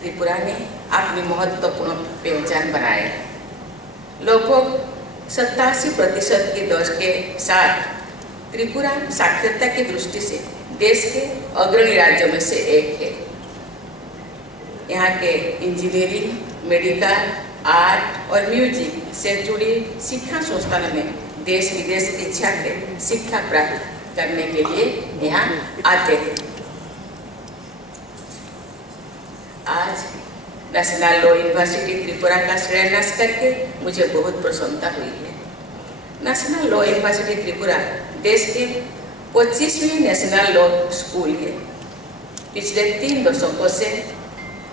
त्रिपुरा ने अपनी महत्वपूर्ण पहचान बनाई। लगभग 87% की दर के साथ त्रिपुरा साक्षरता की दृष्टि से देश के अग्रणी राज्यों में से एक है। यहाँ के इंजीनियरिंग, मेडिकल, आर्ट और म्यूजिक से जुड़ी शिक्षा संस्थानों में देश विदेश के छात्र शिक्षा प्राप्त करने के लिए यहाँ आते हैं। आज नेशनल लॉ यूनिवर्सिटी त्रिपुरा का शिलान्यास करके मुझे बहुत प्रसन्नता हुई है। नेशनल लॉ यूनिवर्सिटी त्रिपुरा देश के 25वीं नेशनल लॉ स्कूल है। पिछले 3 दशकों से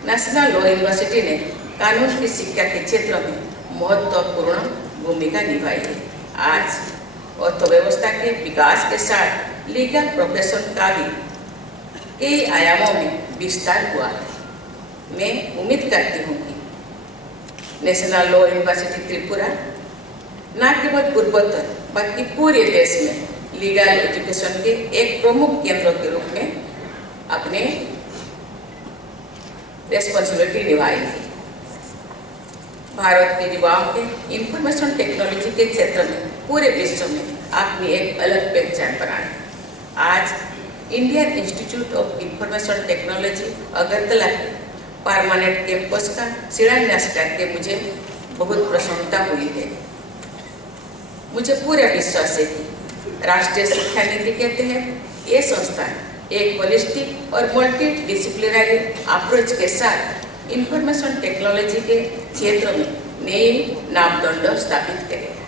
नेशनल लॉ यूनिवर्सिटी ने कानून की शिक्षा के क्षेत्र में महत्वपूर्ण भूमिका निभाई है। आज अर्थव्यवस्था के विकास के साथ लीगल प्रोफेशन का भी कई आयामों में विस्तार हुआ है। मैं उम्मीद करती हूँ कि नेशनल लॉ यूनिवर्सिटी त्रिपुरा न केवल पूर्वोत्तर बल्कि पूरे देश में लीगल एजुकेशन के एक प्रमुख केंद्र के रूप में अपने रेस्पॉन्सिबिलिटी निभाएगी। भारत के युवाओं के इंफॉर्मेशन टेक्नोलॉजी के क्षेत्र में पूरे विश्व में अपनी एक अलग पहचान बनाए। आज Indian institute of information technology Agartala के परमानेंट कैंपस का शिलान्यास करके मुझे बहुत प्रसन्नता हुई है। मुझे पूरा विश्वास है कि राष्ट्रीय शिक्षा नीति के तहत ये संस्था एक होलिस्टिक और मल्टी डिसिप्लिनरी अप्रोच के साथ इंफॉर्मेशन टेक्नोलॉजी के क्षेत्र में नए मापदंड स्थापित करेगा।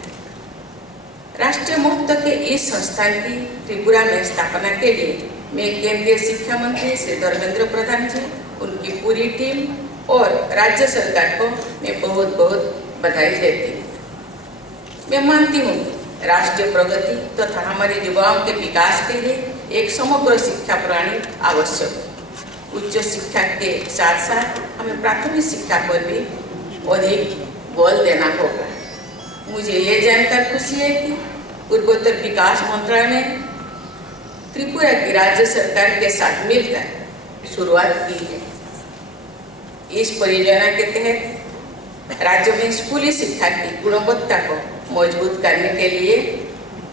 राष्ट्रीय महत्व के इस संस्थान की त्रिपुरा में स्थापना के लिए मैं केंद्रीय शिक्षा मंत्री श्री धर्मेंद्र प्रधान जी, उनकी पूरी टीम और राज्य सरकार को मैं बहुत बहुत बधाई देती हूँ। मैं मानती हूँ राष्ट्रीय प्रगति तथा हमारे युवाओं के विकास के लिए एक समग्र शिक्षा प्रणाली आवश्यक है। उच्च शिक्षा के साथ साथ हमें प्राथमिक शिक्षा पर भी अधिक बल देना होगा। मुझे ये जानकर खुशी है कि पूर्वोत्तर विकास मंत्रालय ने त्रिपुरा की राज्य सरकार के साथ मिलकर शुरुआत की है। इस परियोजना के तहत राज्य में स्कूली शिक्षा की गुणवत्ता को मजबूत करने के लिए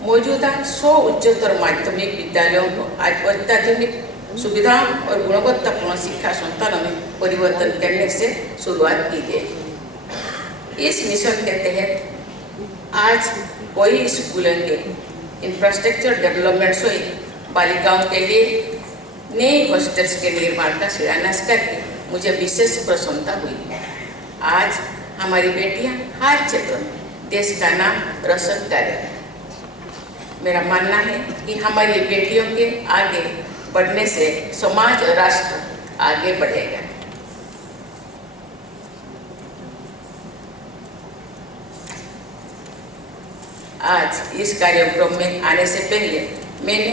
मौजूदा 100 उच्चतर माध्यमिक विद्यालयों को आज अत्याधुनिक सुविधाओं और गुणवत्तापूर्ण शिक्षा संस्थानों में परिवर्तन करने से शुरुआत की गई। इस मिशन के तहत आज कई स्कूलों के इंफ्रास्ट्रक्चर डेवलपमेंट सहित बालिकाओं के लिए नए हॉस्टल्स के निर्माण का शिलान्यास करके मुझे विशेष प्रसन्नता हुई है। आज हमारी बेटियां हर क्षेत्र में देश का नाम रोशन कर रही हैं। मेरा मानना है कि हमारी बेटियों के आगे बढ़ने से समाज और राष्ट्र आगे बढ़ेगा। आज इस कार्यक्रम में आने से पहले मैंने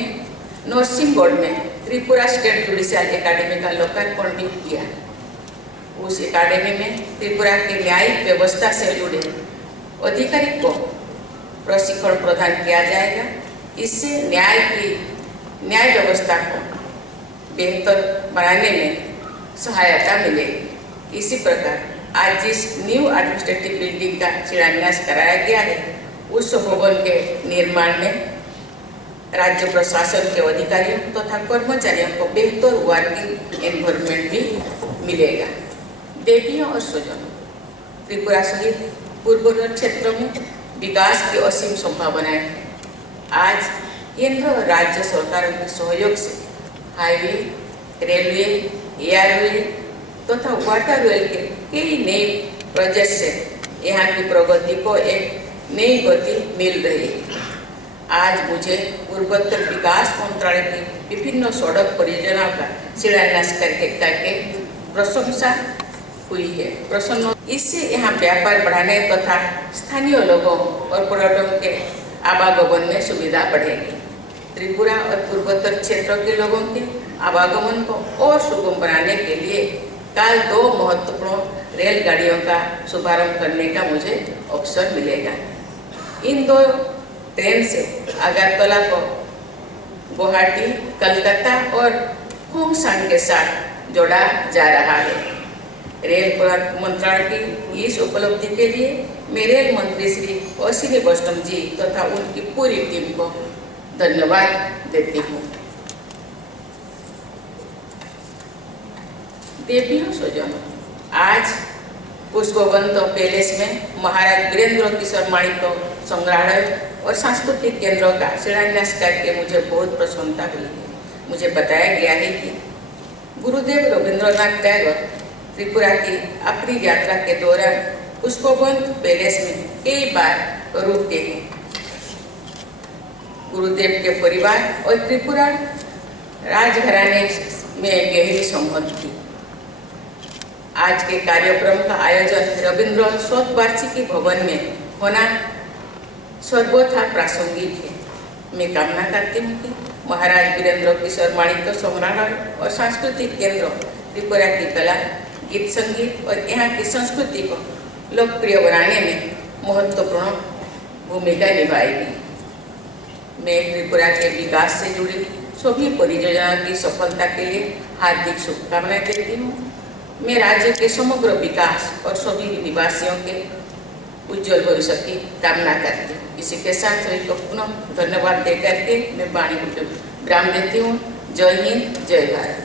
नर्सिंग बोर्ड में त्रिपुरा स्टेट जुडिशियल एकेडमी का लोकार्पण भी किया। उस एकेडमी में त्रिपुरा के न्यायिक व्यवस्था से जुड़े अधिकारी को प्रशिक्षण प्रदान किया जाएगा। इससे न्याय व्यवस्था को बेहतर बनाने में सहायता मिलेगी। इसी प्रकार आज जिस न्यू एडमिनिस्ट्रेटिव बिल्डिंग का शिलान्यास कराया गया है, उस भवन के निर्माण में राज्य प्रशासन के अधिकारियों तथा कर्मचारियों को बेहतर वर्किंग एनवायरनमेंट भी मिलेगा। देवियों और स्वजनों, त्रिपुरा सहित पूर्वोत्तर क्षेत्रों में विकास की असीम संभावनाएं हैं। आज केंद्र और राज्य सरकारों के सहयोग से हाईवे, रेलवे, एयरवे तथा वाटरवे के कई नए प्रोजेक्ट से यहाँ की प्रगति को एक नई गति मिल रही है। आज मुझे पूर्वोत्तर विकास मंत्रालय की विभिन्न सड़क परियोजनाओं का शिलान्यास करके प्रशंसा हुई है। प्रसन्न इससे यहाँ व्यापार बढ़ाने तथा स्थानीय लोगों और पर्यटकों के आवागमन में सुविधा बढ़ेगी। त्रिपुरा और पूर्वोत्तर क्षेत्रों के लोगों के आवागमन को और सुगम बनाने के लिए कल 2 महत्वपूर्ण रेलगाड़ियों का शुभारंभ करने का मुझे अवसर मिलेगा। इन 2 ट्रेन से अगरतला को गुवाहाटी, कलकत्ता और होंगसांग के साथ जोड़ा जा रहा है। रेल मंत्रालय की इस उपलब्धि के लिए मैं रेल मंत्री श्री अश्विनी वैष्णव जी तथा उनकी पूरी टीम को धन्यवाद देती हूँ। देवियों स्वजनों, आज पुष्पवंत पैलेस में महाराज वीरेंद्र किशोर माणिक संग्रहालय और सांस्कृतिक केंद्र का शिलान्यास करके मुझे बहुत प्रसन्नता हुई है। मुझे बताया गया है कि गुरुदेव रविंद्रनाथ टैगोर त्रिपुरा की अपनी यात्रा के दौरान पुष्पवंत पैलेस में कई बार रुके हैं। गुरुदेव के परिवार और त्रिपुरा राजघराने में गहरी संबंध थी। आज के कार्यक्रम का आयोजन रविंद्र शतवार्षिकी भवन में होना सर्वथा प्रासंगिक है। मैं कामना करती हूँ कि महाराज वीरेंद्र किशोर माणिक संग्रहालय और सांस्कृतिक केंद्र त्रिपुरा की कला, गीत संगीत और यहाँ की संस्कृति को लोकप्रिय बनाने में महत्वपूर्ण भूमिका निभाएगी। मैं त्रिपुरा के विकास से जुड़ी सभी परियोजनाओं की सफलता के लिए हार्दिक शुभकामनाएं देती हूँ। मैं राज्य के समग्र विकास और सभी निवासियों के उज्जवल भविष्य की कामना करती हूँ। इसी के साथ सभी को पुनः धन्यवाद देकर के मैं वाणी को विराम देती हूँ। जय हिंद, जय भारत।